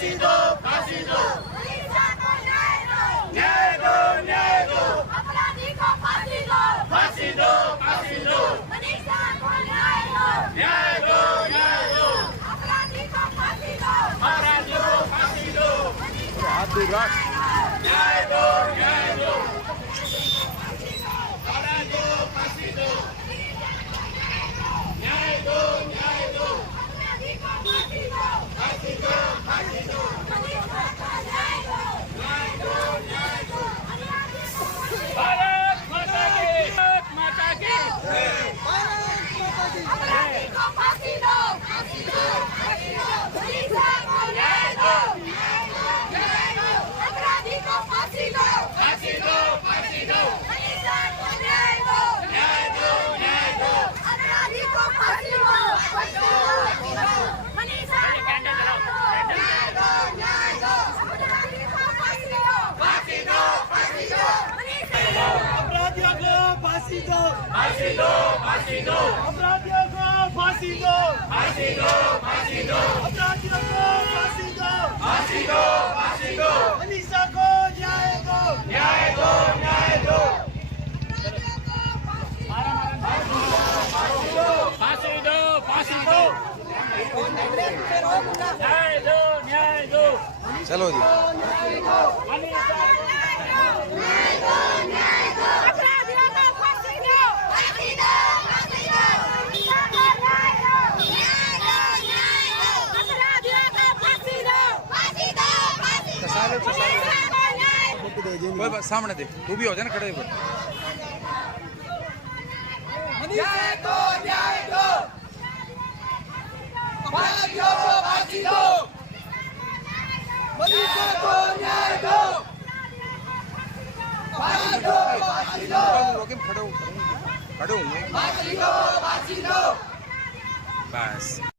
फांसी दो फांसी दो मनीषा को न्याय दो न्याय दो न्याय दो अपराधी को फांसी दो फांसी दो फांसी दो मनीषा को न्याय दो न्याय दो न्याय दो अपराधी को फांसी दो अपराधियों को फांसी दो हाथ दूर रख। न्याय दो न्याय दो अपराधियों को फांसी दो न्याय दो न्याय दो अपराधी को फांसी दो फांसी दो फांसी दो मनीषा को न्याय दो न्याय दो न्याय दो अपराधी को फांसी दो भारत माता की भारत माता की अपराधी को फांसी दो फांसी दो मनीषा को न्याय दो न्याय दो अपराधी को फांसी दो फांसी दो फांसी दो मनीषा को न्याय दो न्याय दो न्याय दो अपराधी को फांसी दो मनीषा को न्याय दो न्याय दो अपराधी को फांसी दो फांसी दो फांसी दो मनीषा अपराधियों को फांसी दो फांसी दो फांसी दो अपराधियों को फांसी दो फांसी दो फांसी दो अपराधियों को फांसी दो फांसी दो फांसी दो मनीषा को न्याय दो न्याय दो न्याय दो फांसी दो फांसी दो न्याय दो न्याय दो चलो जी अपराधियों को फांसी दो फांसी दो फांसी दो मनीषा को न्याय दो न्याय दो अपराधियों को फांसी दो फांसी दो फांसी दो मनीषा को न्याय कोई बात सामने देख तू भी हो जाए ना खड़े होकर न्याय दो न्याय दो अपराधियों को फांसी दो मनीषा को न्याय दो फांसी दो फांसी दो खड़े होंगे फांसी दो फांसी दो बस